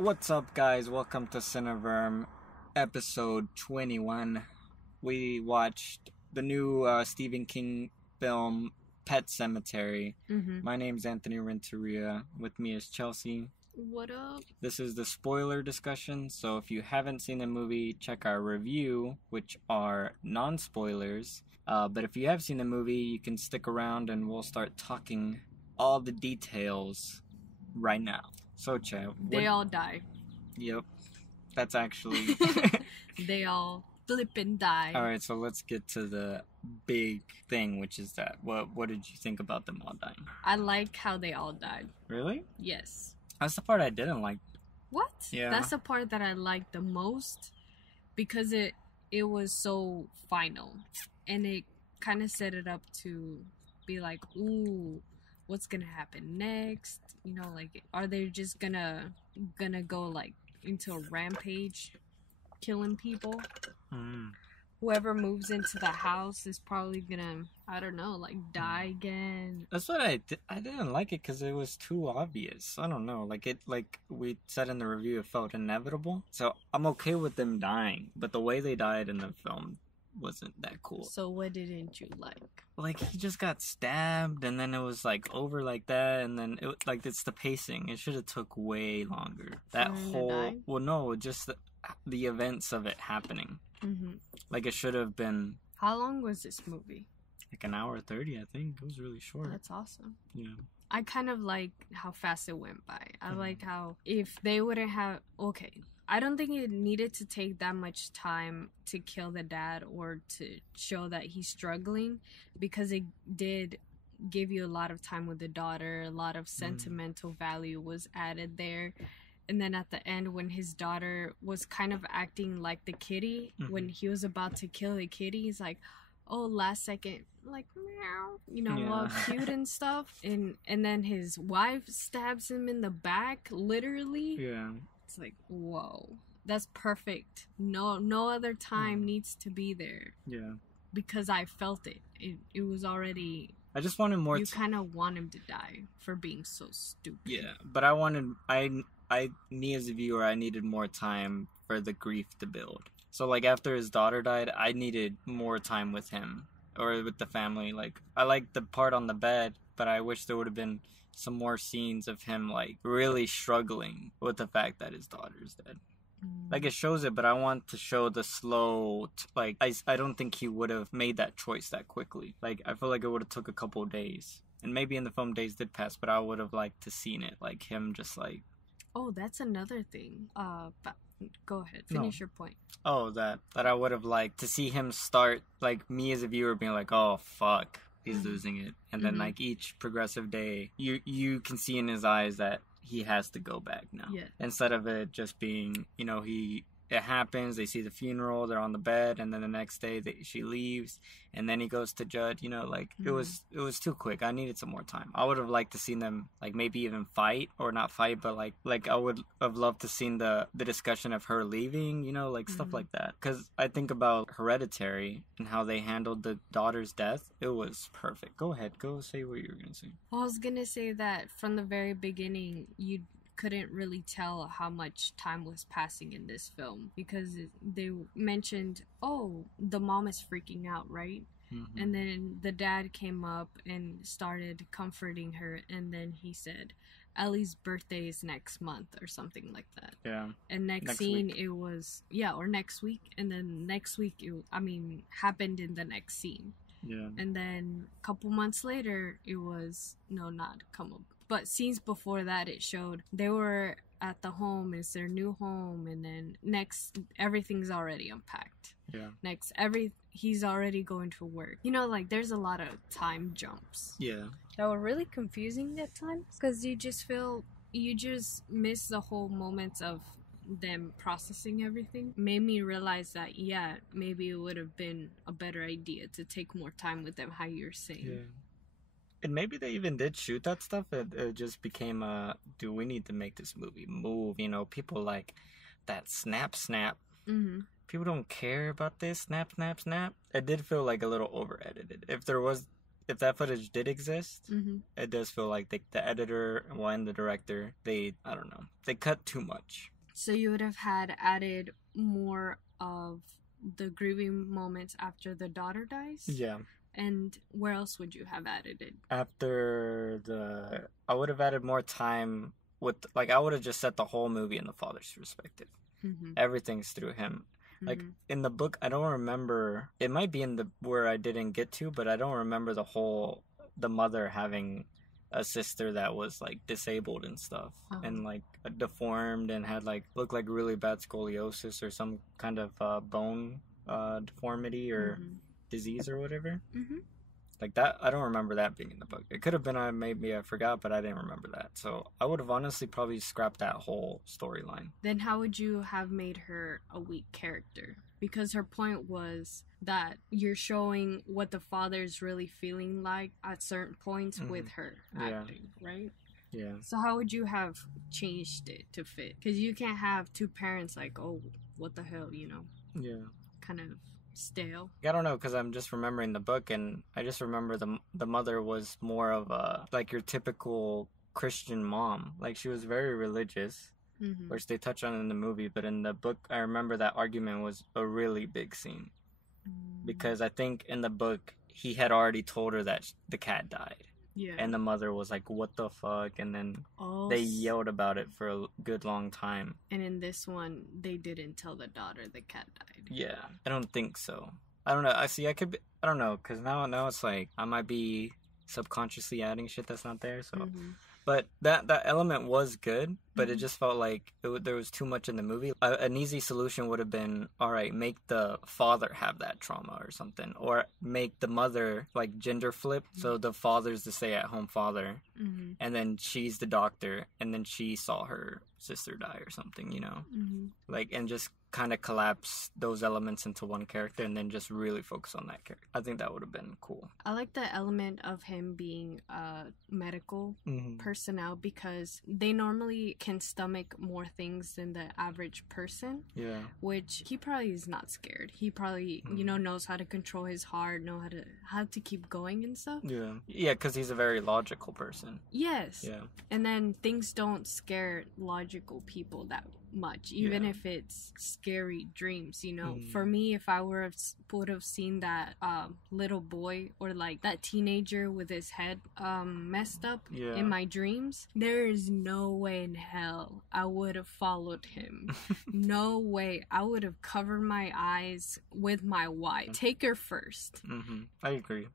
What's up, guys? Welcome to Cineverm, episode 21. We watched the new Stephen King film, Pet Sematary. My name's Anthony Renteria. With me is Chelsea. What up? This is the spoiler discussion, so if you haven't seen the movie, check our review, which are non-spoilers. But if you have seen the movie, you can stick around and we'll start talking all the details right now. So, Chad, They all die. Yep. That's actually... They all flip and die. Alright, so let's get to the big thing, which is that. What did you think about them all dying? I like how they all died. Really? Yes. That's the part I didn't like. What? Yeah. That's the part that I liked the most because it was so final. And it kind of set it up to be like, ooh, what's gonna happen next? You know, like, are they just gonna go like into a rampage, killing people? Whoever moves into the house is probably gonna, I don't know, like die again. That's what I didn't like it because it was too obvious. I don't know, like we said in the review, it felt inevitable. So I'm okay with them dying, but the way they died in the film wasn't that cool. So what didn't you like? Like, he just got stabbed, and then it was like over like that, and then it like it's the pacing. It should have took way longer. That whole just the events of it happening. Like, it should have been. How long was this movie? Like an hour 30, I think. It was really short. That's awesome. Yeah. I kind of like how fast it went by. I like how if they wouldn't have... Okay, I don't think it needed to take that much time to kill the dad or to show that he's struggling, because it did give you a lot of time with the daughter. A lot of sentimental value was added there. And then at the end, when his daughter was kind of acting like the kitty, when he was about to kill the kitty, he's like, oh, last second, like, meow, you know, all cute and stuff. And then his wife stabs him in the back, literally. Yeah. It's like, whoa, that's perfect. No other time needs to be there. Yeah. Because I felt it. It was already... I just wanted more... You kind of want him to die for being so stupid. Yeah, but me as a viewer, I needed more time for the grief to build. So, like, after his daughter died, I needed more time with him or with the family. Like, I liked the part on the bed, but I wish there would have been some more scenes of him, like, really struggling with the fact that his daughter's dead. Like, it shows it, but I want to show the slow... I don't think he would have made that choice that quickly. Like, I feel like it would have took a couple days. And maybe in the film days did pass, but I would have liked to seen it. Like, him just, like... Oh, that's another thing. But go ahead. Finish your point. Oh, that I would have liked to see him start, like, me as a viewer being like, oh, fuck, he's losing it. And then, like, each progressive day, you can see in his eyes that he has to go back now. Yeah. Instead of it just being, you know, it happens, they see the funeral, they're on the bed, and then the next day she leaves, and then he goes to judge, you know, like, it was too quick. I needed some more time. I would have liked to seen them, like, maybe even fight, or not fight, but, like I would have loved to seen the discussion of her leaving, you know, like, stuff like that. Because I think about Hereditary, and how they handled the daughter's death. It was perfect. Go ahead, go say what you were going to say. I was going to say that from the very beginning, you couldn't really tell how much time was passing in this film, because they mentioned, oh, the mom is freaking out, right? And then the dad came up and started comforting her, and then he said, Ellie's birthday is next month or something like that. Yeah. And next scene week. It was, or next week, and then next week happened in the next scene. Yeah. And then a couple months later, it was but scenes before that, it showed they were at the home. It's their new home. And then next, everything's already unpacked. Yeah. Next, he's already going to work. You know, like, there's a lot of time jumps. Yeah. That were really confusing at times. Because you just miss the whole moments of them processing everything. Made me realize that, maybe it would have been a better idea to take more time with them, how you're saying. Yeah. And maybe they even did shoot that stuff. It just became do we need to make this movie move? You know, people like that snap. People don't care about this snap. It did feel like a little over edited. If there was if that footage did exist, Mm-hmm. it does feel like the editor and the director, I don't know, they cut too much. So you would have had added more of the grieving moments after the daughter dies? Yeah. And where else would you have added it? I would have added more time with, like, I would have just set the whole movie in the father's perspective. Mm-hmm. Everything's through him. Like, in the book, I don't remember, it might be in the where I didn't get to, but I don't remember the mother having a sister that was like disabled and stuff, and like deformed and had like looked like really bad scoliosis or some kind of bone deformity or disease or whatever. Like that, I don't remember that being in the book. It could have been, maybe I forgot, but I didn't remember that. So I would have honestly probably scrapped that whole storyline. Then how would you have made her a weak character? Because her point was that you're showing what the father's really feeling like at certain points with her acting, right? Yeah. So how would you have changed it to fit? Because you can't have two parents like, oh, what the hell, you know? Yeah. Kind of stale. I don't know, because I'm just remembering the book, and I just remember the mother was more of a, like, your typical Christian mom. Like, she was very religious, which they touch on in the movie, but in the book, I remember that argument was a really big scene. Because I think in the book, he had already told her that the cat died. Yeah. And the mother was like, what the fuck? And then they yelled about it for a good long time. And in this one, they didn't tell the daughter the cat died. Yeah, I don't think so. I don't know. I don't know, because now it's like, I might be subconsciously adding shit that's not there, so... But that element was good, but it just felt like there was too much in the movie. An easy solution would have been, all right, make the father have that trauma or something. Or make the mother, like, gender flip, so the father's the stay-at-home father. And then she's the doctor, and then she saw her sister die or something, you know? Like, and just kind of collapse those elements into one character and then just really focus on that character. I think that would have been cool. I like the element of him being a medical personnel, because they normally can stomach more things than the average person. Yeah. Which he probably is not scared. He probably, you know, knows how to control his heart, know how to keep going and stuff. Yeah. Yeah, because he's a very logical person. Yes. Yeah. And then things don't scare logical people that much, even if it's scary dreams, you know. For me, if I would have seen that little boy or like that teenager with his head messed up in my dreams, there is no way in hell I would have followed him. No way. I would have covered my eyes with my wife. Take her first. I agree.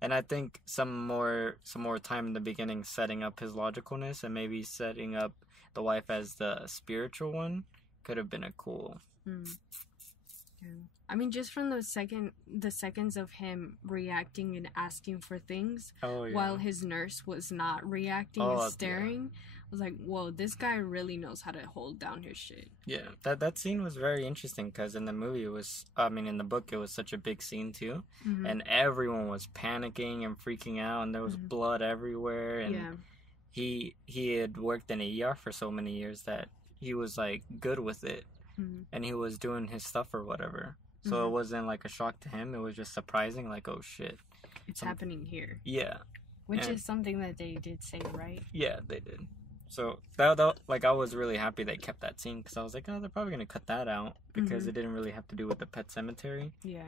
And I think some more time in the beginning setting up his logicalness and maybe setting up the wife as the spiritual one could have been a cool. Yeah. I mean, just from the seconds of him reacting and asking for things while his nurse was not reacting and staring, I was like, whoa, this guy really knows how to hold down his shit. Yeah, that scene was very interesting because in the movie in the book it was such a big scene too, and everyone was panicking and freaking out, and there was blood everywhere, and he had worked in a ER for so many years that he was like good with it, and he was doing his stuff or whatever. So it wasn't like a shock to him. It was just surprising, like, oh shit, it's happening here. Yeah, which is something that they did say, right? Yeah, they did. So that like, I was really happy they kept that scene because I was like, oh, they're probably gonna cut that out because it didn't really have to do with the pet cemetery. Yeah.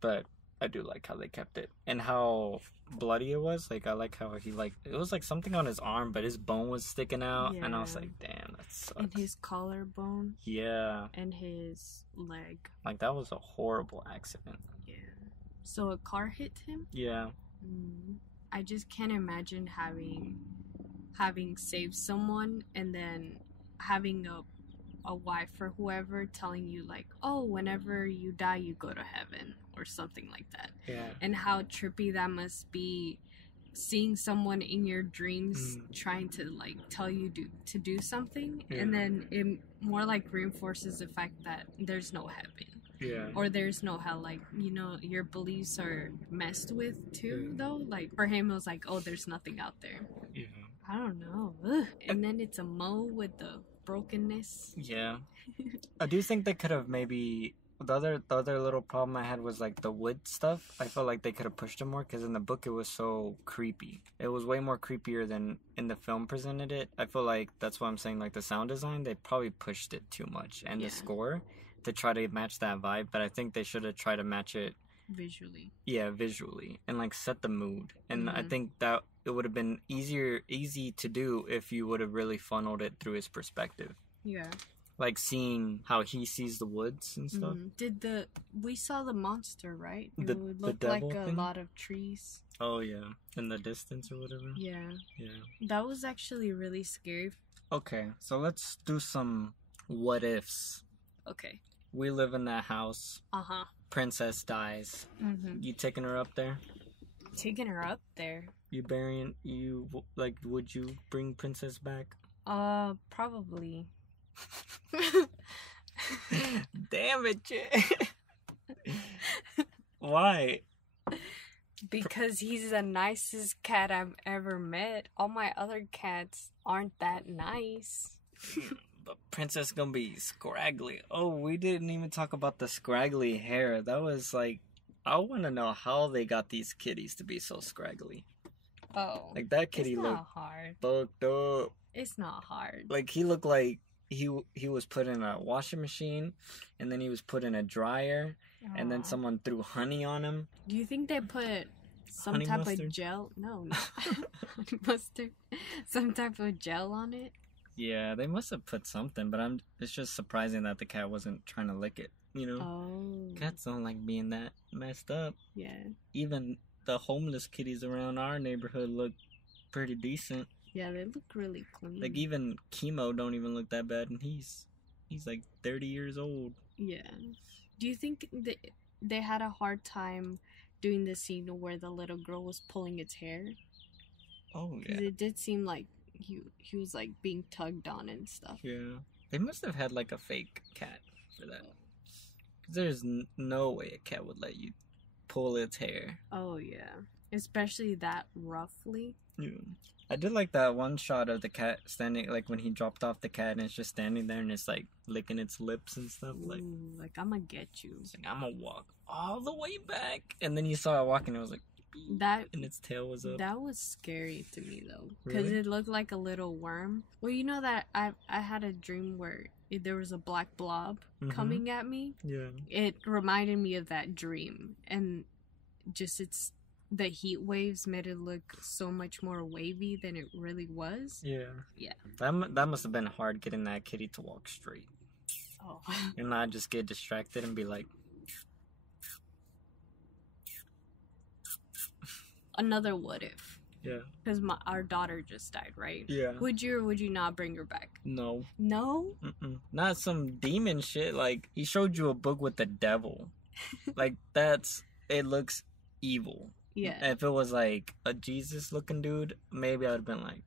But I do like how they kept it and how bloody it was. Like, I like how it was like something on his arm, but his bone was sticking out, and I was like, damn, that sucks. And his collarbone. Yeah. And his leg. Like, that was a horrible accident. Yeah. So a car hit him? Yeah. I just can't imagine having saved someone and then having a wife or whoever telling you like, oh, whenever you die you go to heaven or something like that. Yeah. And how trippy that must be, seeing someone in your dreams trying to like tell you to do something, and then it more like reinforces the fact that there's no heaven. Yeah. Or there's no hell, like, you know, your beliefs are messed with too, though. Like, for him, it was like, oh, there's nothing out there. Yeah. I don't know. Ugh. And then it's a Mo with the brokenness. Yeah. I do think they could have maybe the other little problem I had was like the wood stuff. I felt like they could have pushed it more because in the book it was so creepy. It was way more creepier than in the film presented it. I feel like that's why I'm saying like the sound design, they probably pushed it too much, and the score to try to match that vibe. But I think they should have tried to match it visually. Yeah, visually, and like set the mood. And I think that it would have been easy to do if you would have really funneled it through his perspective. Yeah. Like seeing how he sees the woods and stuff. We saw the monster, right? It The looked like a lot of trees. Oh yeah, in the distance or whatever. Yeah. Yeah. That was actually really scary. Okay, so let's do some what ifs. Okay. We live in that house. Uh-huh. Princess dies. Mm-hmm. You taking her up there? Taking her up there? Would you bring Princess back? Probably. Damn it, Jay. Why? Because he's the nicest cat I've ever met. All my other cats aren't that nice. But Princess gonna be scraggly. Oh, we didn't even talk about the scraggly hair. That was like, I want to know how they got these kitties to be so scraggly. Oh. Like that kitty looked hard. fucked up. It's not hard. Like he looked like he was put in a washing machine, and then he was put in a dryer, and then someone threw honey on him. Do you think they put some Honey type mustard? of gel? No, not honey mustard. Some type of gel on it? Yeah, they must have put something, but it's just surprising that the cat wasn't trying to lick it, you know? Oh. Cats don't like being that messed up. Yeah. Even the homeless kitties around our neighborhood look pretty decent. Yeah, they look really clean. Like even Chemo don't even look that bad, and he's like 30 years old. Yeah. Do you think they had a hard time doing the scene where the little girl was pulling its hair? Oh yeah. 'Cause it did seem like he was like being tugged on and stuff. Yeah. They must have had like a fake cat for that. 'Cause there's no way a cat would let you pull its hair. Oh yeah. Especially that roughly. Yeah. I did like that one shot of the cat standing, like when he dropped off the cat and it's just standing there and it's like licking its lips and stuff. Like, ooh, like I'm gonna get you. It's like, I'm gonna walk all the way back. And then you saw it walking, it was like, that, and its tail was up. That was scary to me though, because Really? it looked like a little worm. Well, you know that I had a dream where there was a black blob coming at me. Yeah. It reminded me of that dream, and just the heat waves made it look so much more wavy than it really was. Yeah. Yeah. That must have been hard getting that kitty to walk straight. Oh. And not just get distracted and be like. Another what if. Yeah. Because our daughter just died, right? Yeah. Would you or would you not bring her back? No. No? Mm-mm. Not some demon shit. Like, he showed you a book with the devil. Like, it looks evil. Yeah. If it was like a Jesus looking dude, maybe I would have been like,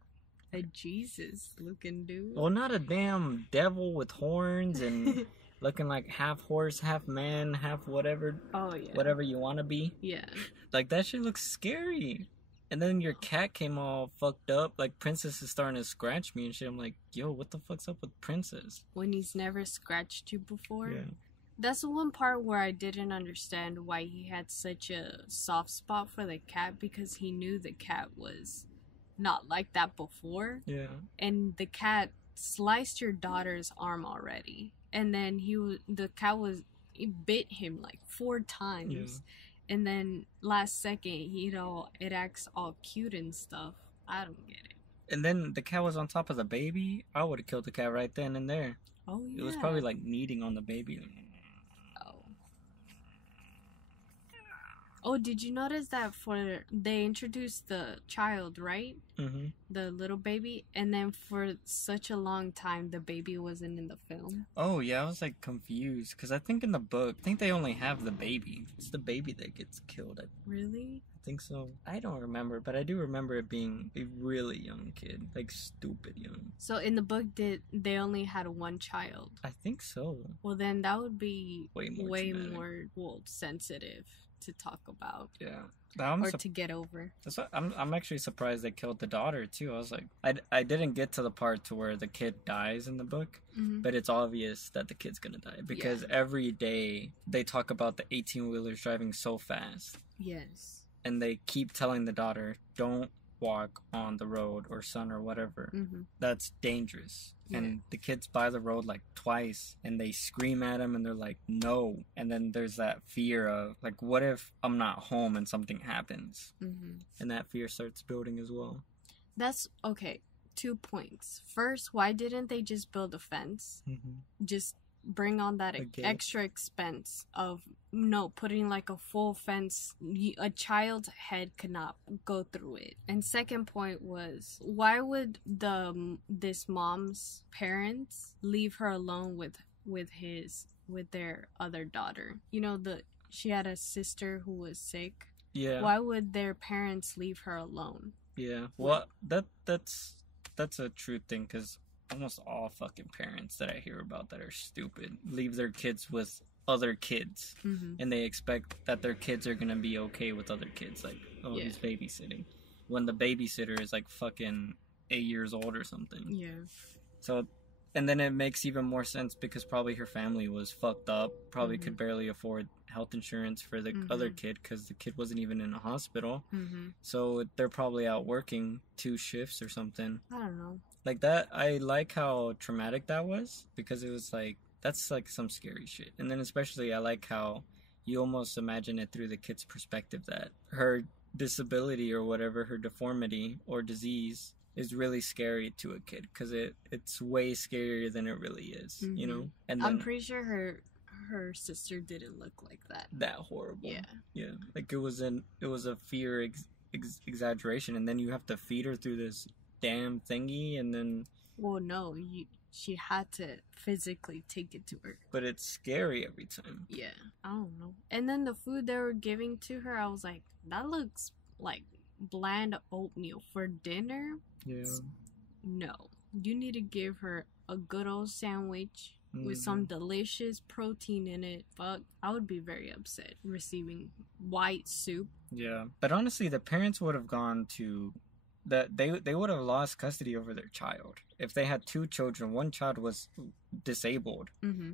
a Jesus looking dude? well, not a damn devil with horns and looking like half horse, half man, half whatever. Oh, yeah. Whatever you want to be. Yeah. Like, that shit looks scary. And then your cat came all fucked up. Like, Princess is starting to scratch me and shit. I'm like, yo, what the fuck's up with Princess? When he's never scratched you before? Yeah. That's the one part where I didn't understand why he had such a soft spot for the cat, because he knew the cat was not like that before. Yeah. And the cat sliced your daughter's arm already. And then it bit him like 4 times. Yeah. And then last second, it acts all cute and stuff. I don't get it. And then the cat was on top of the baby. I would have killed the cat right then and there. Oh, yeah. It was probably like kneading on the baby. Oh, did you notice that they introduced the child, right? Mm-hmm. The little baby, and then for such a long time, the baby wasn't in the film. Oh, yeah, I was like confused, because I think in the book, they only have the baby. It's the baby that gets killed. Really? I think so. I don't remember, but I do remember it being a really young kid, like stupid young. So in the book, they only had one child? I think so. Well, then that would be way more sensitive. to talk about Yeah. to get over. That's what, I'm actually surprised they killed the daughter too. I was like, I didn't get to the part to where the kid dies in the book, but it's obvious that the kid's gonna die because every day they talk about the 18-wheelers driving so fast. Yes. And they keep telling the daughter, don't walk on the road or son or whatever. That's dangerous. And the kids by the road like twice and they scream at him and they're like, no. And then there's that fear of like, what if I'm not home and something happens? And that fear starts building as well. That's okay. 2 points. First, why didn't they just build a fence? Just bring on that extra expense of putting like a full fence. A child's head could not go through it. And second point was, why would this mom's parents leave her alone with their other daughter? She had a sister who was sick. Yeah. Why would their parents leave her alone? Yeah. Well, that's a true thing, because almost all fucking parents that I hear about that are stupid leave their kids with other kids, and they expect that their kids are gonna be okay with other kids. Like, he's babysitting, when the babysitter is like fucking 8 years old or something. Yeah. So, and then it makes even more sense because probably her family was fucked up, probably could barely afford health insurance for the other kid because the kid wasn't even in a hospital. So they're probably out working 2 shifts or something. I don't know. Like that, I like how traumatic that was, because it was like, that's like some scary shit. And then especially I like how you almost imagine it through the kid's perspective, that her disability or whatever, her deformity or disease is really scary to a kid, because it's way scarier than it really is, you know? And then, I'm pretty sure her sister didn't look like that. That horrible. Yeah. Like it was a fear exaggeration, and then you have to feed her through this damn thingy, and then she had to physically take it to her. But it's scary every time. Yeah, I don't know. And then the food they were giving to her, I was like, that looks like bland oatmeal for dinner. Yeah. No, you need to give her a good old sandwich with some delicious protein in it. Fuck, I would be very upset receiving white soup. Yeah, but honestly, the parents would have gone to that they would have lost custody over their child if they had 2 children. One child was disabled,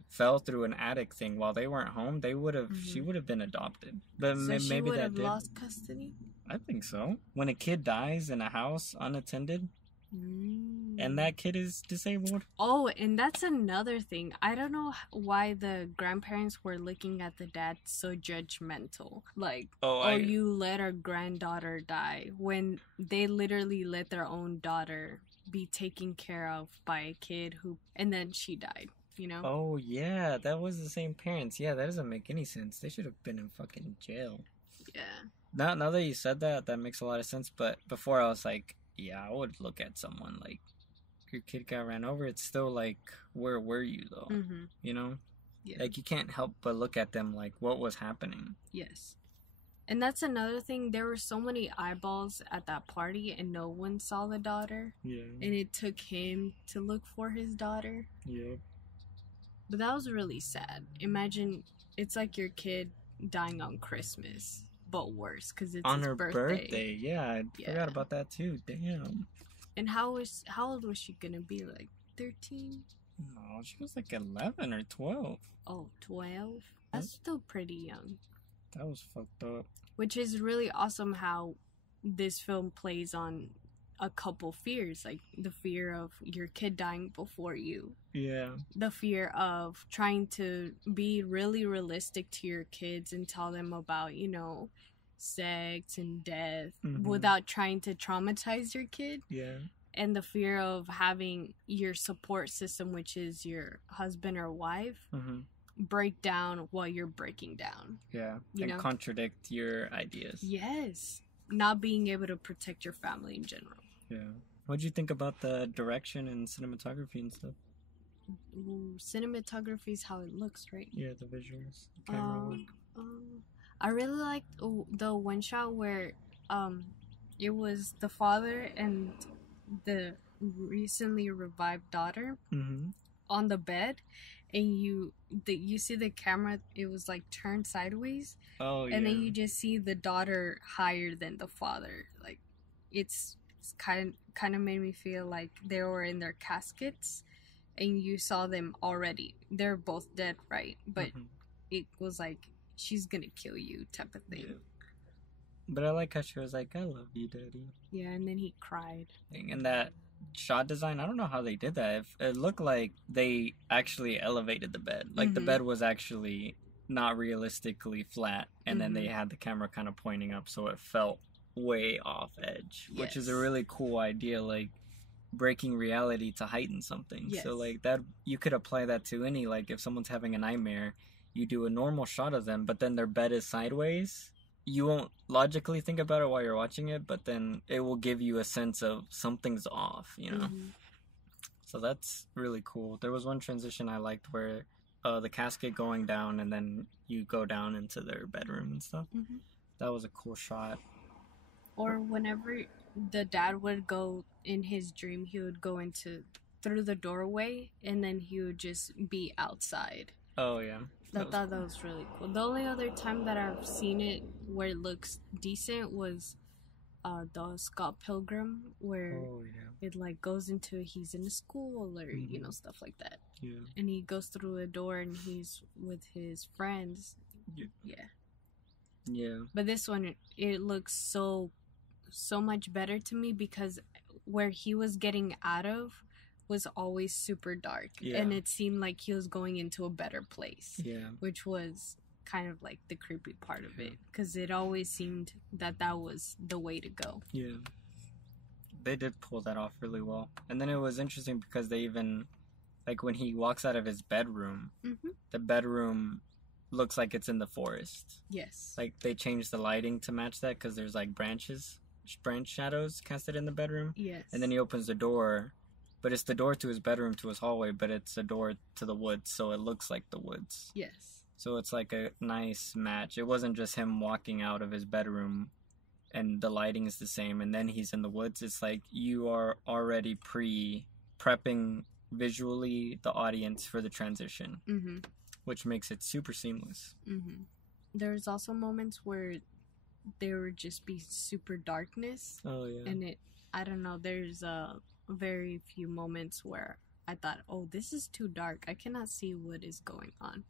fell through an attic thing while they weren't home. They would have she would have been adopted. But so maybe she would that have lost custody. I think so. When a kid dies in a house unattended, and that kid is disabled. Oh, and that's another thing. I don't know why the grandparents were looking at the dad so judgmental. Like, you let our granddaughter die, when they literally let their own daughter be taken care of by a kid and then she died, you know? Oh, yeah, that was the same parents. Yeah, that doesn't make any sense. They should have been in fucking jail. Yeah. Now that you said that makes a lot of sense. But before I was like, yeah, I would look at someone like, your kid got ran over. It's still like, where were you though? You know? Yeah. Like, you can't help but look at them like, what was happening? Yes. And that's another thing. There were so many eyeballs at that party and no one saw the daughter. Yeah. And it took him to look for his daughter. Yeah. But that was really sad. Imagine, it's like your kid dying on Christmas, but worse, because it's on his her birthday. Yeah, I forgot about that too. Damn. And how old was she gonna be? Like 13? No, she was like 11 or 12. Oh, 12? That's still pretty young. That was fucked up. Which is really awesome how this film plays on a couple fears, like the fear of your kid dying before you. Yeah. The fear of trying to be really realistic to your kids and tell them about, sex and death without trying to traumatize your kid. Yeah. And the fear of having your support system, which is your husband or wife, break down while you're breaking down. Yeah. And contradict your ideas. Yes. Not being able to protect your family in general. Yeah. What'd you think about the direction and cinematography and stuff? Ooh, cinematography is how it looks, right? Yeah, the visuals, the camera work. I really liked the one shot where it was the father and the recently revived daughter. on the bed, and you see the camera, it was like turned sideways. Oh, yeah. And then you just see the daughter higher than the father. Like, it's kind of made me feel like they were in their caskets, and you saw them already. They're both dead, right? But it was like, she's gonna kill you type of thing. Yeah. But I like how she was like, I love you, Daddy. Yeah, and then he cried. And that shot design, I don't know how they did that. It looked like they actually elevated the bed. Like, the bed was actually not realistically flat, and then they had the camera kind of pointing up, so it felt way off edge, which is a really cool idea, like breaking reality to heighten something. So like that, you could apply that to any, like if someone's having a nightmare, you do a normal shot of them, but then their bed is sideways. You won't logically think about it while you're watching it, but then it will give you a sense of something's off, you know. So that's really cool. There was one transition I liked where the casket going down, and then you go down into their bedroom and stuff. That was a cool shot. Or whenever the dad would go in his dream, he would go through the doorway, and then he would just be outside. Oh, yeah. I thought that was really cool. The only other time that I've seen it where it looks decent was the Scott Pilgrim, where it like goes into, he's in a school or you know, stuff like that. Yeah. And he goes through a door and he's with his friends. Yeah. But this one, it looks so much better to me because where he was getting out of was always super dark, and it seemed like he was going into a better place, which was kind of like the creepy part of it, because it always seemed that was the way to go. They did pull that off really well. And then it was interesting because they even, like when he walks out of his bedroom, the bedroom looks like it's in the forest. Like they changed the lighting to match that because there's like branch shadows casted in the bedroom. And then he opens the door, but it's the door to his bedroom, to his hallway, but it's a door to the woods, so it looks like the woods. So it's like a nice match. It wasn't just him walking out of his bedroom and the lighting is the same and then he's in the woods. It's like you are already prepping visually the audience for the transition, which makes it super seamless. There's also moments where there would just be super darkness. And I don't know, there's very few moments where I thought, oh, this is too dark, I cannot see what is going on.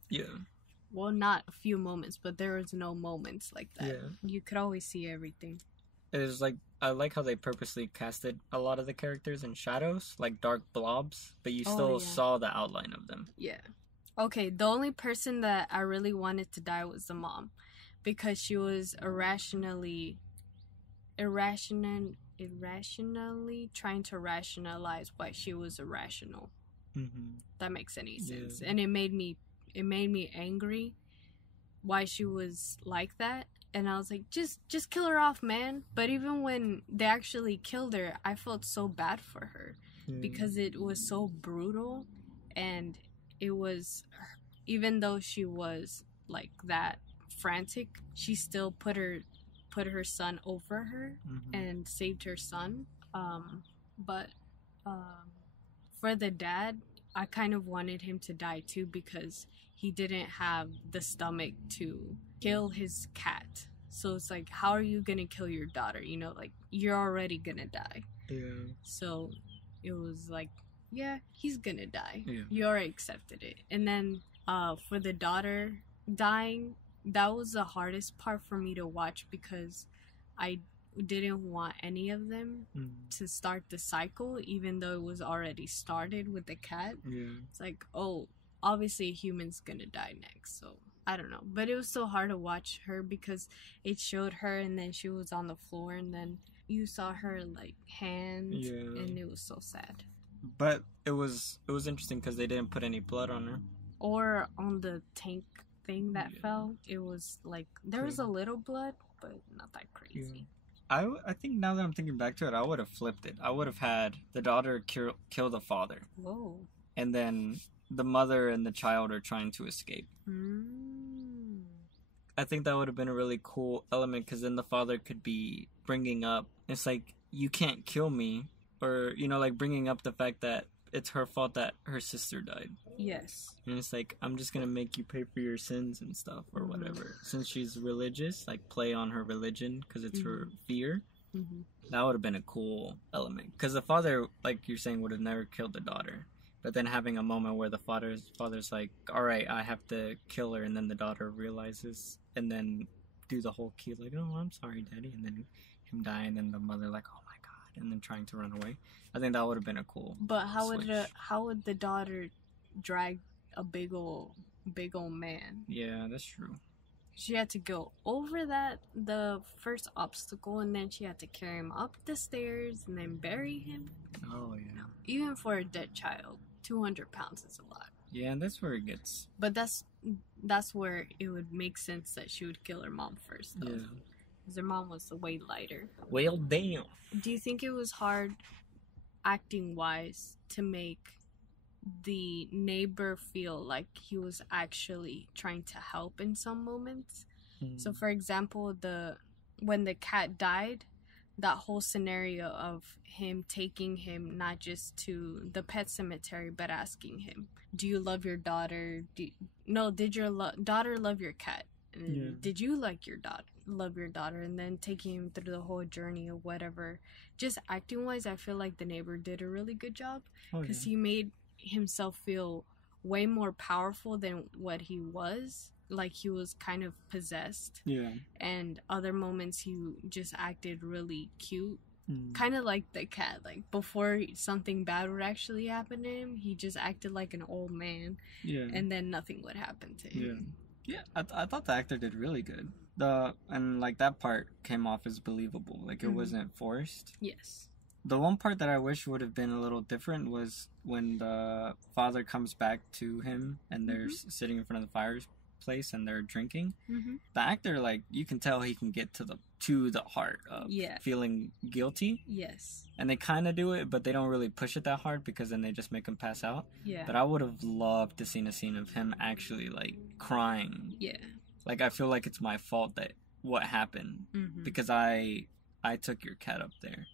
Well, not a few moments, but there was no moments like that. You could always see everything. It was like, I like how they purposely casted a lot of the characters in shadows, like dark blobs, but you still saw the outline of them. Okay, the only person that I really wanted to die was the mom, because she was irrationally trying to rationalize why she was irrational. That makes any sense. And it made me angry why she was like that, and I was like, just kill her off, man. But even when they actually killed her, I felt so bad for her because it was so brutal, and it was, even though she was like that frantic, she still put her son over her and saved her son. But for the dad, I kind of wanted him to die too, because he didn't have the stomach to kill his cat. So it's like, how are you gonna kill your daughter? You know, like, you're already gonna die. So it was like, yeah, he's gonna die. You already accepted it. And then for the daughter dying, that was the hardest part for me to watch, because I didn't want any of them to start the cycle, even though it was already started with the cat. It's like, oh, obviously a human's gonna die next, so I don't know. But it was so hard to watch her, because it showed her and then she was on the floor, and then you saw her like hands, and it was so sad. But it was interesting because they didn't put any blood on her or on the tank thing that fell. It was like there was a little blood, but not that crazy. I think now that I'm thinking back to it, I would have flipped it. I would have had the daughter kill the father. Whoa. And then the mother and the child are trying to escape. I think that would have been a really cool element, because then the father could be bringing up, it's like, you can't kill me. Or, you know, like bringing up the fact that it's her fault that her sister died. Yes. And it's like, I'm just gonna make you pay for your sins and stuff, or whatever. Since she's religious, like, play on her religion, because it's her fear. That would have been a cool element. Because the father, like you're saying, would have never killed the daughter. But then having a moment where the father's like, alright, I have to kill her, and then the daughter realizes, and then do the whole key, like, oh, I'm sorry, daddy, and then him die, and then the mother like, oh my god, and then trying to run away. I think that would have been a cool But how switch. would the daughter drag a big old man? Yeah, that's true. She had to go over the first obstacle, and then she had to carry him up the stairs and then bury him. Oh yeah. Even for a dead child, 200 pounds is a lot. Yeah, that's where it gets. But that's where it would make sense that she would kill her mom first, though. Yeah. Because her mom was way lighter. Well, damn. Do you think it was hard, acting-wise, to make the neighbor feel like he was actually trying to help in some moments? So, for example, when the cat died, that whole scenario of him taking him not just to the pet cemetery, but asking him, do you love your daughter? Did your daughter love your cat? And did you love your daughter? And then taking him through the whole journey of whatever. Just acting wise, I feel like the neighbor did a really good job, because he made himself feel way more powerful than what he was. Like he was kind of possessed. Yeah. And other moments he just acted really cute. Kind of like the cat. Like before something bad would actually happen to him, he just acted like an old man. Yeah. And then nothing would happen to him. Yeah. I thought the actor did really good. And like that part came off as believable. Like it wasn't forced. Yes. The one part that I wish would have been a little different was when the father comes back to him and they're sitting in front of the fireplace and they're drinking. The actor, like, you can tell he can get to the heart of feeling guilty. Yes. And they kind of do it, but they don't really push it that hard, because then they just make him pass out. Yeah. But I would have loved to seen a scene of him actually, like, crying. Yeah. Like, I feel like it's my fault that what happened, because I took your cat up there,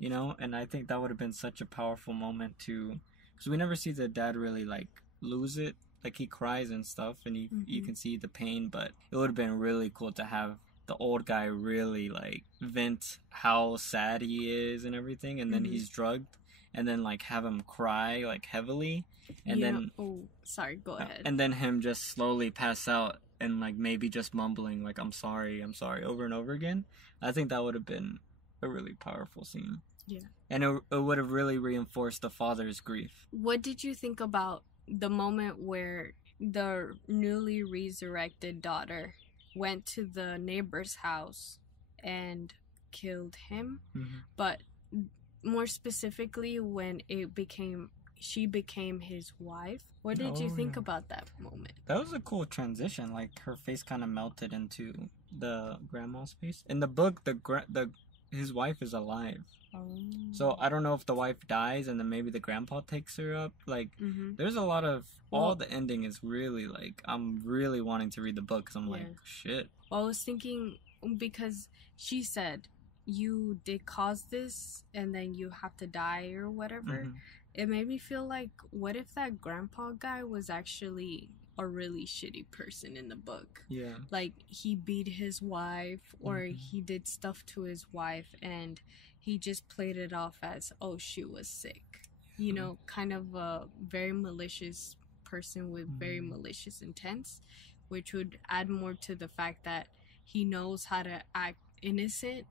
you know? And I think that would have been such a powerful moment too, because we never see the dad really, like, lose it. Like, he cries and stuff, and you can see the pain, but it would have been really cool to have the old guy really, like, vent how sad he is and everything, and then he's drugged, and then, like, have him cry, like, heavily, and then... Oh, sorry, go ahead. And then him just slowly pass out, and, like, maybe just mumbling, like, I'm sorry, over and over again. I think that would have been a really powerful scene. Yeah. And it would have really reinforced the father's grief. What did you think about the moment where the newly resurrected daughter went to the neighbor's house and killed him? But more specifically, when she became his wife. What did you think about that moment? That was a cool transition. Like, her face kind of melted into the grandma's face. In the book, his wife is alive. So I don't know if the wife dies and then maybe the grandpa takes her up. Like, there's a lot of... all the ending is really, like... I'm really wanting to read the book, because I'm like, shit. Well, I was thinking, because she said, you did cause this, and then you have to die or whatever. It made me feel like, what if that grandpa guy was actually a really shitty person in the book? Yeah. Like, he beat his wife, or he did stuff to his wife, and he just played it off as, oh, she was sick. You know, kind of a very malicious person with very malicious intents, which would add more to the fact that he knows how to act innocent,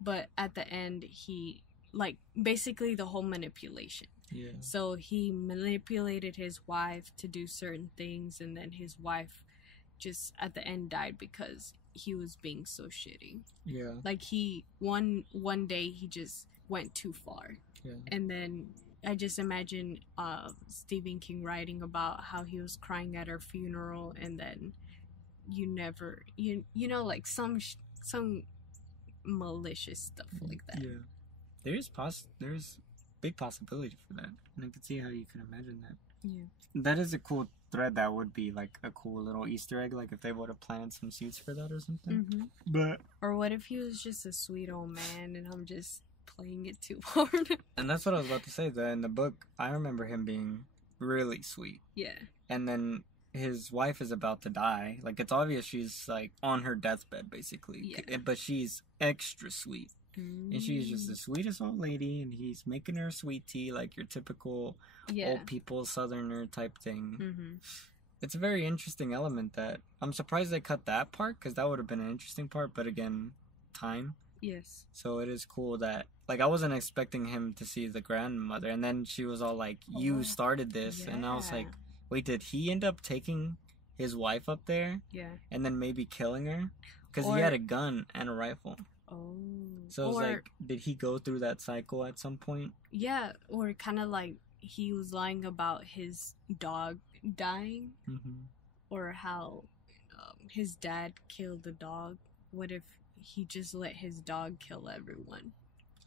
but at the end, he, like, basically the whole manipulation. Yeah. So he manipulated his wife to do certain things, and then his wife just at the end died because he was being so shitty. Yeah. Like, one day he just went too far. Yeah. And then I just imagine Stephen King writing about how he was crying at her funeral, and then you know, like some malicious stuff like that. Yeah. There's big possibility for that, and I can see how you can imagine that. Yeah. That is a cool thread. That would be like a cool little Easter egg, like if they would have planted some seeds for that or something. But or what if he was just a sweet old man, and I'm just playing it too hard. And that's what I was about to say. That in the book, I remember him being really sweet. Yeah. And then his wife is about to die. Like, it's obvious she's, like, on her deathbed, basically. Yeah. But she's extra sweet. And she's just the sweetest old lady, and he's making her sweet tea, like your typical old people southerner type thing. Mm-hmm. It's a very interesting element that I'm surprised they cut that part, because that would have been an interesting part, but again, time. Yes. So it is cool that, like, I wasn't expecting him to see the grandmother, and then she was all like, you started this, and I was like, wait, did he end up taking his wife up there? Yeah. And then maybe killing her? Because he had a gun and a rifle. Oh. So it's like, did he go through that cycle at some point? Yeah, or kind of like he was lying about his dog dying, or how his dad killed the dog. What if he just let his dog kill everyone?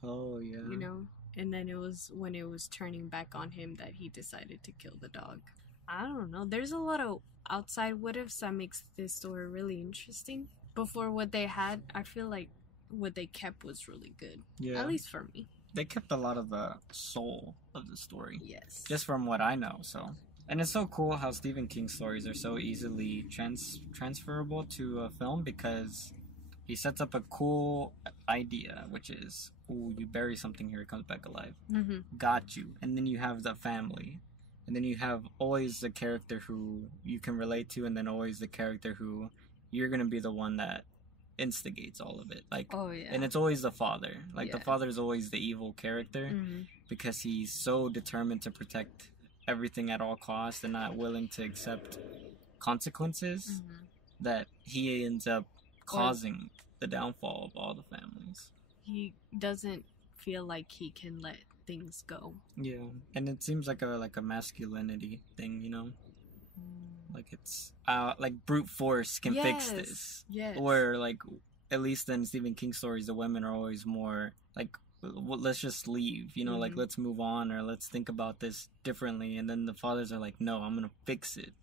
Oh, yeah. You know? And then it was when it was turning back on him that he decided to kill the dog. I don't know. There's a lot of outside what ifs that makes this story really interesting. Before what they had, I feel like what they kept was really good. Yeah. At least for me. They kept a lot of the soul of the story. Yes. Just from what I know, so. And it's so cool how Stephen King's stories are so easily transferable to a film, because he sets up a cool idea, which is, ooh, you bury something here, it comes back alive. Got you. And then you have the family. And then you have always the character who you can relate to, and then always the character who you're going to be the one that instigates all of it. Like, and it's always the father. Like, the father is always the evil character, because he's so determined to protect everything at all costs and not willing to accept consequences, that he ends up causing the downfall of all the families. He doesn't feel like he can let things go. Yeah, and it seems like a masculinity thing, you know. Like, it's like brute force can fix this. Yes. Or, like, at least in Stephen King stories, the women are always more like, well, let's just leave, you know, like, let's move on, or let's think about this differently. And then the fathers are like, no, I'm gonna fix it.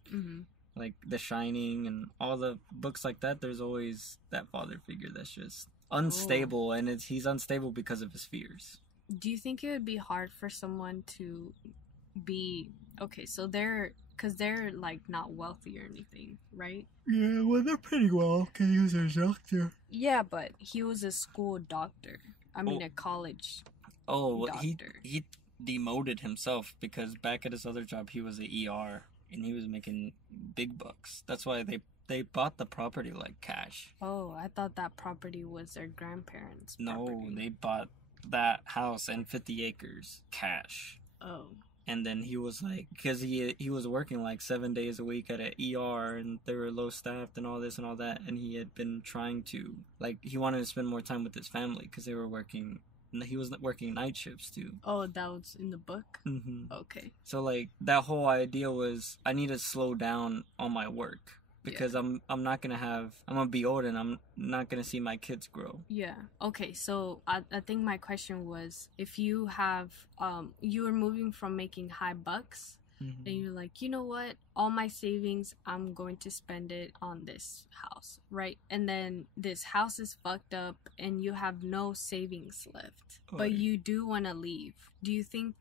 Like The Shining and all the books like that, there's always that father figure that's just unstable, and he's unstable because of his fears. Do you think it would be hard for someone to be so because they're like not wealthy or anything, right? Yeah, well, they're pretty well, because he was a doctor. Yeah, but he was a school doctor. I mean, a college doctor. He demoted himself, because back at his other job, he was an ER, and he was making big bucks. That's why they bought the property like cash. Oh, I thought that property was their grandparents' property. No, they bought that house and 50 acres cash. Oh. And then he was like, because he was working like 7 days a week at an ER, and they were low staffed and all this and all that, and he had been trying to, like, he wanted to spend more time with his family, because he was working night shifts too. Oh, that was in the book? Okay. So, like, that whole idea was, I need to slow down on my work, because I'm gonna be old, and I'm not gonna see my kids grow. Yeah. Okay, so I think my question was, if you have you were moving from making high bucks, and you're like, you know what, all my savings, I'm going to spend it on this house, right? And then this house is fucked up and you have no savings left, but you do want to leave. Do you think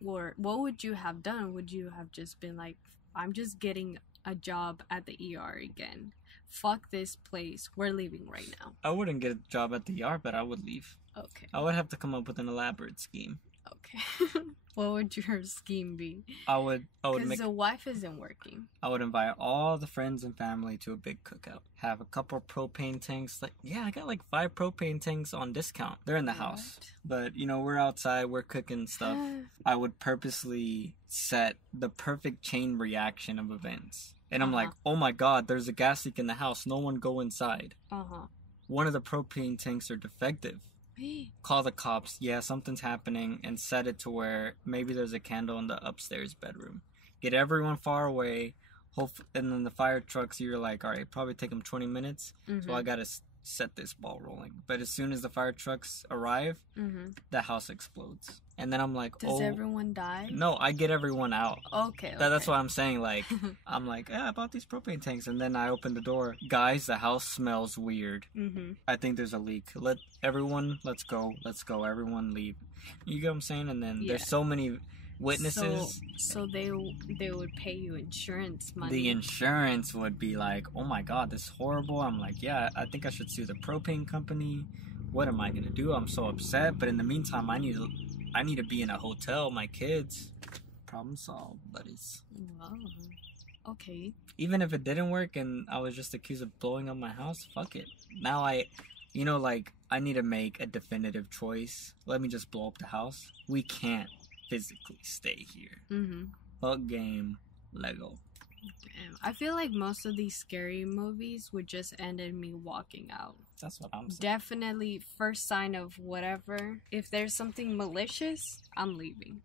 what would you have done? Would you have just been like, I'm just getting a job at the ER again. Fuck this place. We're leaving right now. I wouldn't get a job at the ER, but I would leave. Okay. I would have to come up with an elaborate scheme. Okay. What would your scheme be? I would because the wife isn't working. I would invite all the friends and family to a big cookout. Have a couple propane tanks. Like, yeah, I got like 5 propane tanks on discount. They're in the house. But, you know, we're outside, we're cooking stuff. I would purposely set the perfect chain reaction of events. And I'm like, oh my god, there's a gas leak in the house. No one go inside. One of the propane tanks are defective. Call the cops. Yeah, something's happening, and set it to where maybe there's a candle in the upstairs bedroom. Get everyone far away. And then the fire trucks, you're like, all right, probably take them 20 minutes. So I gotta set this ball rolling. But as soon as the fire trucks arrive, the house explodes. And then I'm like, Does everyone die? No, I get everyone out. Okay. That's what I'm saying. Like, I'm like, I bought these propane tanks. And then I open the door. Guys, the house smells weird. I think there's a leak. Let's go. Everyone leave. You get what I'm saying? And then there's so many witnesses. So they would pay you insurance money. The insurance would be like, oh my god, this is horrible. I'm like, yeah, I think I should sue the propane company. What am I going to do? I'm so upset. But in the meantime, I need to be in a hotel, my kids. Problem solved, buddies. Wow. Okay. Even if it didn't work and I was just accused of blowing up my house, fuck it. Now I need to make a definitive choice. Let me just blow up the house. We can't physically stay here. Fuck game, Lego. Damn. I feel like most of these scary movies would just end in me walking out. That's what I'm saying. Definitely first sign of whatever. If there's something malicious, I'm leaving.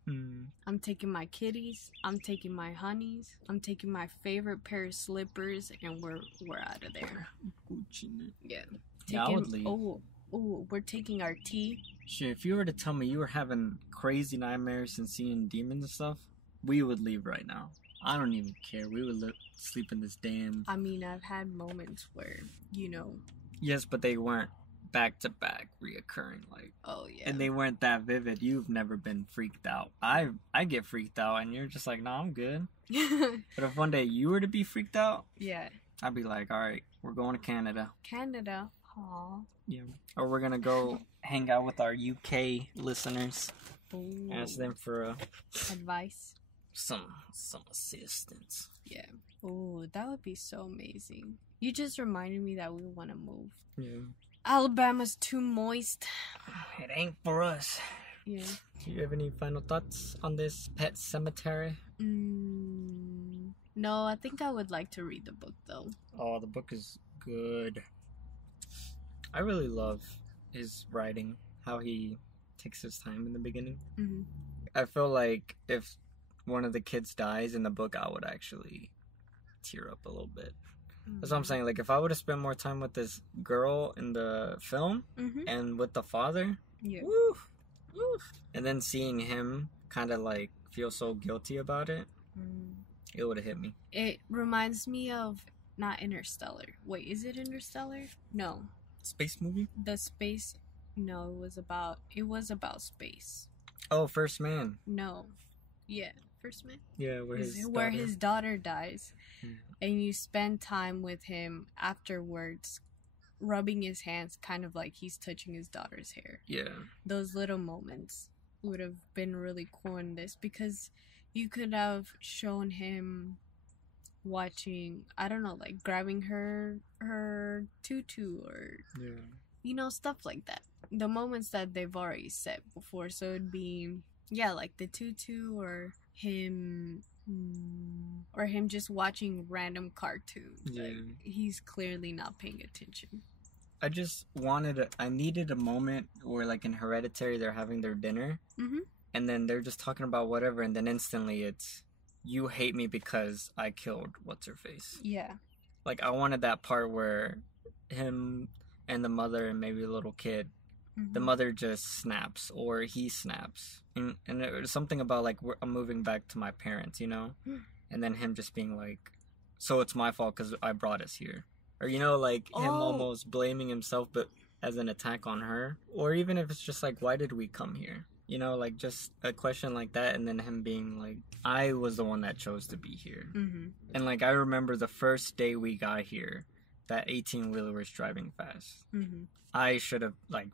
I'm taking my kitties. I'm taking my honeys. I'm taking my favorite pair of slippers, and we're out of there. Yeah. I would leave. Oh, we're taking our tea. Shit, if you were to tell me you were having crazy nightmares and seeing demons and stuff, we would leave right now. I don't even care. We would sleep in this damn... I mean, I've had moments where, Yes, but they weren't back-to-back reoccurring, like... Oh, yeah. And they weren't that vivid. You've never been freaked out. I get freaked out, and you're just like, nah, I'm good. But if one day you were to be freaked out... Yeah. I'd be like, alright, we're going to Canada. Canada? Aw. Yeah. Or we're gonna go hang out with our UK listeners. Ooh. Ask them for advice. Some assistance. Yeah. Oh, that would be so amazing. You just reminded me that we want to move. Yeah. Alabama's too moist. It ain't for us. Yeah. Do you have any final thoughts on this Pet Sematary? No, I think I would like to read the book though. Oh, the book is good. I really love his writing, how he takes his time in the beginning. I feel like if one of the kids dies in the book, I would actually tear up a little bit. That's what I'm saying. Like, if I would have spent more time with this girl in the film and with the father, and then seeing him kind of like feel so guilty about it, it would have hit me. It reminds me of not Interstellar. Wait, is it Interstellar? No. Space movie? The space. No, it was about space. Oh, First Man. No. Yeah, First Man. Yeah, where his daughter dies. And you spend time with him afterwards, rubbing his hands, kind of like he's touching his daughter's hair. Yeah. Those little moments would have been really cool in this, because you could have shown him watching, I don't know, like grabbing her tutu or stuff like that. The moments that they've already set before. So it'd be like the tutu or him just watching random cartoons. Like, he's clearly not paying attention. I needed a moment where, like in Hereditary, they're having their dinner and then they're just talking about whatever, and then instantly it's, you hate me because I killed what's-her-face. Yeah. Like, I wanted that part where him and the mother and maybe a little kid, the mother just snaps or he snaps. And it was something about, like, I'm moving back to my parents, And then him just being like, so it's my fault because I brought us here. Or, like, him almost blaming himself but as an attack on her. Or even if it's just like, why did we come here? Like, just a question like that, and then him being like, I was the one that chose to be here. And, like, I remember the first day we got here, that 18-wheeler was driving fast. I should have, like,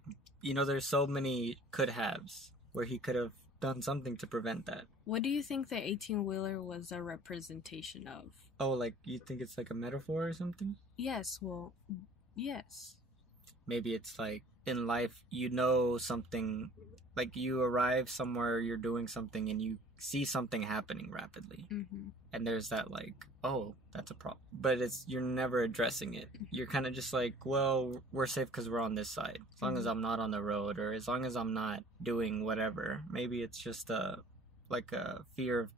there's so many could-haves where he could have done something to prevent that. What do you think the 18-wheeler was a representation of? Oh, like, you think it's like a metaphor or something? Yes, well, yes. Maybe it's like, in life, something, like you arrive somewhere, you're doing something, and you see something happening rapidly. And there's that like, oh, that's a problem. But you're never addressing it. You're kind of just like, well, we're safe because we're on this side. As long as I'm not on the road, or as long as I'm not doing whatever. Maybe it's just a fear of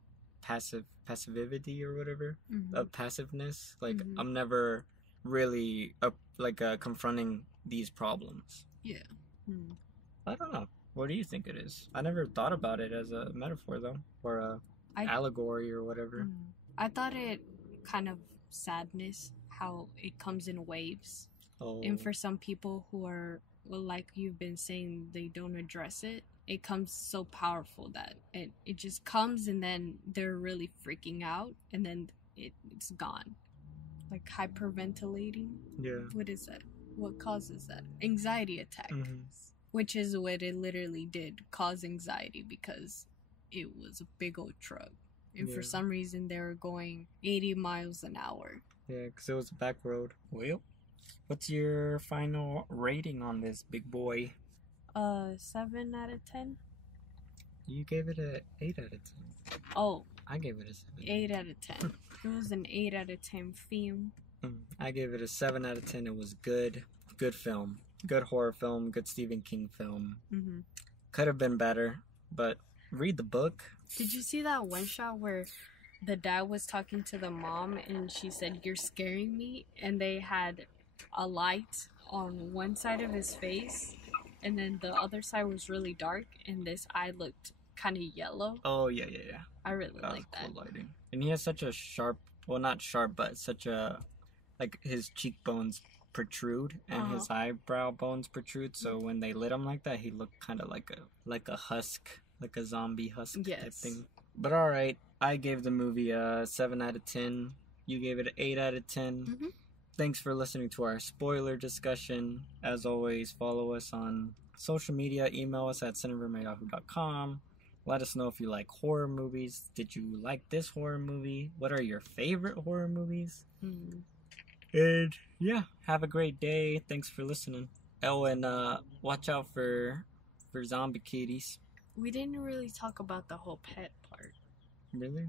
passivity or whatever, of passiveness. Like, I'm never really confronting these problems. Yeah. I don't know. What do you think it is? I never thought about it as a metaphor, though, or a allegory or whatever. I thought it kind of sadness, how it comes in waves. Oh. And for some people who are, well, like you've been saying, they don't address it. It comes so powerful that it just comes and then they're really freaking out and then it's gone. Like hyperventilating. Yeah. What is that? What causes that? Anxiety attack. Which is what it literally did, cause anxiety, because it was a big old truck. And for some reason, they were going 80 miles an hour. Yeah, because it was a back road. Well, what's your final rating on this big boy? 7 out of 10. You gave it a 8 out of 10. Oh. I gave it a 7. 8 out of 10. It was an 8 out of 10 film. I gave it a 7 out of 10. It was good. Good film. Good horror film. Good Stephen King film. Could have been better, but read the book. Did you see that one shot where the dad was talking to the mom and she said, "You're scaring me," and they had a light on one side of his face and then the other side was really dark and this eye looked kind of yellow? Oh, yeah. I really like that. Cool lighting. And he has such a sharp, well, not sharp, but such a, like, his cheekbones protrude and his eyebrow bones protrude, so when they lit him like that, he looked kind of like a husk, like a zombie husk type thing. But alright, I gave the movie a 7 out of 10. You gave it an 8 out of 10. Thanks for listening to our spoiler discussion. As always, follow us on social media, email us at cineverm@yahoo.com. Let us know if you like horror movies. Did you like this horror movie? What are your favorite horror movies? And yeah, have a great day. Thanks for listening. Oh, and watch out for zombie kitties. We didn't really talk about the whole pet part. Really?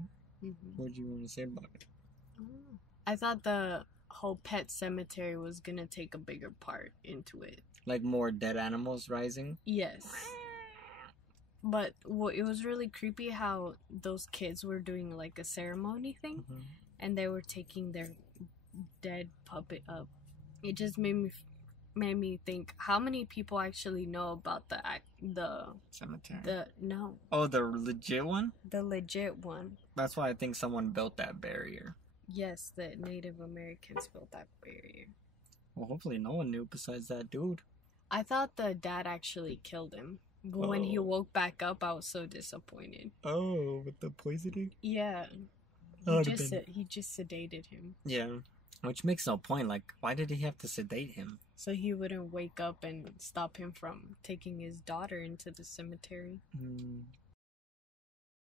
What do you want to say about it? I thought the whole pet cemetery was gonna take a bigger part into it. Like more dead animals rising? Yes. But it was really creepy how those kids were doing like a ceremony thing, and they were taking their dead puppet up. It just made me think, how many people actually know about the cemetery? The legit one? The legit one. That's why I think someone built that barrier. Yes, the Native Americans built that barrier. Well, hopefully no one knew besides that dude. I thought the dad actually killed him. But when he woke back up, I was so disappointed. Oh, with the poisoning? Yeah. He just sedated him. Yeah. Which makes no point. Like, why did he have to sedate him? So he wouldn't wake up and stop him from taking his daughter into the cemetery.